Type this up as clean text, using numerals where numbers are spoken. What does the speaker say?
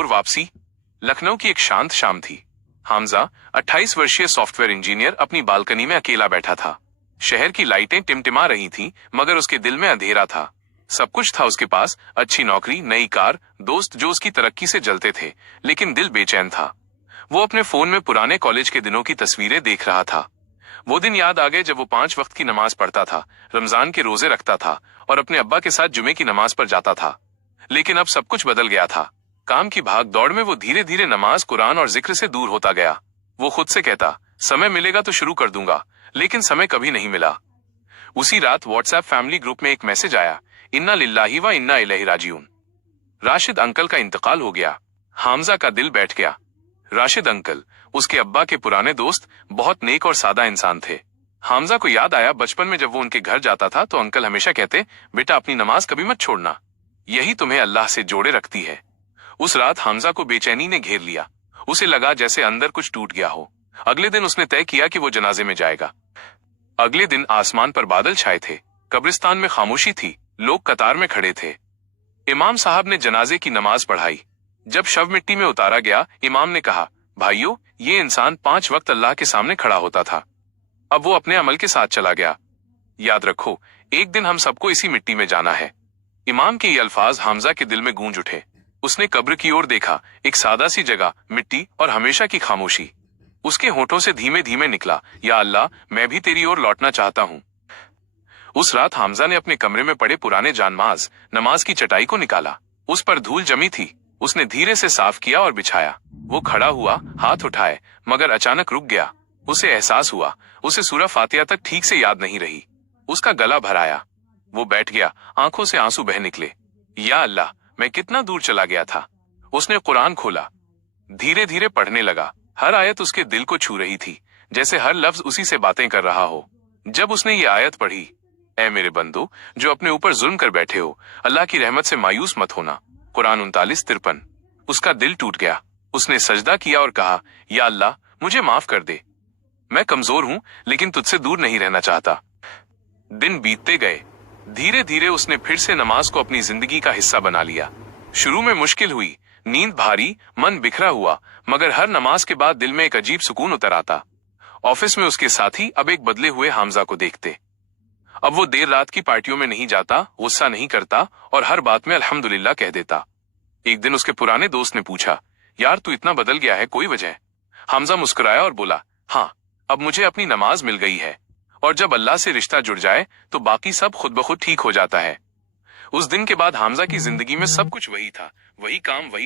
और वापसी। लखनऊ की एक शांत शाम थी। हामजा 28 वर्षीय सॉफ्टवेयर इंजीनियर अपनी बालकनी में अकेला बैठा था। शहर की लाइटें टिमटिमा रही थीं, मगर उसके दिल में अंधेरा था। सब कुछ था उसके पास, अच्छी नौकरी, नई कार, दोस्त जो उसकी तरक्की से जलते थे, लेकिन दिल बेचैन था। वो अपने फोन में पुराने कॉलेज के दिनों की तस्वीरें देख रहा था। वो दिन याद आ गए जब वो 5 वक्त की नमाज पढ़ता था, रमजान के रोजे रखता था और अपने अब्बा के साथ जुमे की नमाज पर जाता था। लेकिन अब सब कुछ बदल गया था। काम की भाग दौड़ में वो धीरे धीरे नमाज, कुरान और जिक्र से दूर होता गया। वो खुद से कहता, समय मिलेगा तो शुरू कर दूंगा, लेकिन समय कभी नहीं मिला। उसी रात व्हाट्सएप फैमिली ग्रुप में एक मैसेज आया, इन्ना लिल्लाही व इन्ना इलैहि राजिऊन। राशिद अंकल का इंतकाल हो गया। हामजा का दिल बैठ गया। राशिद अंकल, उसके अब्बा के पुराने दोस्त, बहुत नेक और सादा इंसान थे। हामजा को याद आया बचपन में जब वो उनके घर जाता था तो अंकल हमेशा कहते, बेटा अपनी नमाज कभी मत छोड़ना, यही तुम्हें अल्लाह से जोड़े रखती है। उस रात हामजा को बेचैनी ने घेर लिया। उसे लगा जैसे अंदर कुछ टूट गया हो। अगले दिन उसने तय किया कि वो जनाजे में जाएगा। अगले दिन आसमान पर बादल छाए थे, कब्रिस्तान में खामोशी थी, लोग कतार में खड़े थे। इमाम साहब ने जनाजे की नमाज पढ़ाई। जब शव मिट्टी में उतारा गया, इमाम ने कहा, भाइयों, ये इंसान 5 वक्त अल्लाह के सामने खड़ा होता था, अब वो अपने अमल के साथ चला गया। याद रखो, एक दिन हम सबको इसी मिट्टी में जाना है। इमाम के ये अल्फाज हामजा के दिल में गूंज उठे। उसने कब्र की ओर देखा, एक सादा सी जगह, मिट्टी और हमेशा की खामोशी। उसके होठों से धीमे धीमे निकला, या अल्लाह, मैं भी तेरी ओर लौटना चाहता हूँ। उस रात हामजा ने अपने कमरे में पड़े पुराने जानमाज, नमाज की चटाई को निकाला। उस पर धूल जमी थी। उसने धीरे से साफ किया और बिछाया। वो खड़ा हुआ, हाथ उठाए, मगर अचानक रुक गया। उसे एहसास हुआ, उसे सूरह फातिहा तक ठीक से याद नहीं रही। उसका गला भर आया। वो बैठ गया, आंखों से आंसू बह निकले। या अल्लाह, मैं कितना दूर चला गया था। उसने कुरान खोला, धीरे धीरे पढ़ने लगा। हर आयत उसके दिल को छू रही थी, जैसे हर लफ्ज उसी से बातें कर रहा हो। जब उसने ये आयत पढ़ी, ऐ मेरे बंदो जो अपने ऊपर जुल्म कर बैठे हो, अल्लाह की रहमत से मायूस मत होना। कुरान 39-53। उसका दिल टूट गया। उसने सजदा किया और कहा, या अल्लाह, मुझे माफ कर दे। मैं कमजोर हूं, लेकिन तुझसे दूर नहीं रहना चाहता। दिन बीतते गए। धीरे धीरे उसने फिर से नमाज को अपनी जिंदगी का हिस्सा बना लिया। शुरू में मुश्किल हुई, नींद भारी, मन बिखरा हुआ, मगर हर नमाज के बाद दिल में एक अजीब सुकून उतर आता। ऑफिस में उसके साथी अब एक बदले हुए हामजा को देखते। अब वो देर रात की पार्टियों में नहीं जाता, गुस्सा नहीं करता और हर बात में अल्हम्दुलिल्लाह कह देता। एक दिन उसके पुराने दोस्त ने पूछा, यार तू इतना बदल गया है, कोई वजह? हामजा मुस्कुराया और बोला, हाँ, अब मुझे अपनी नमाज मिल गई है, और जब अल्लाह से रिश्ता जुड़ जाए तो बाकी सब खुद ब खुद ठीक हो जाता है। उस दिन के बाद हामजा की जिंदगी में सब कुछ वही था, वही काम, वही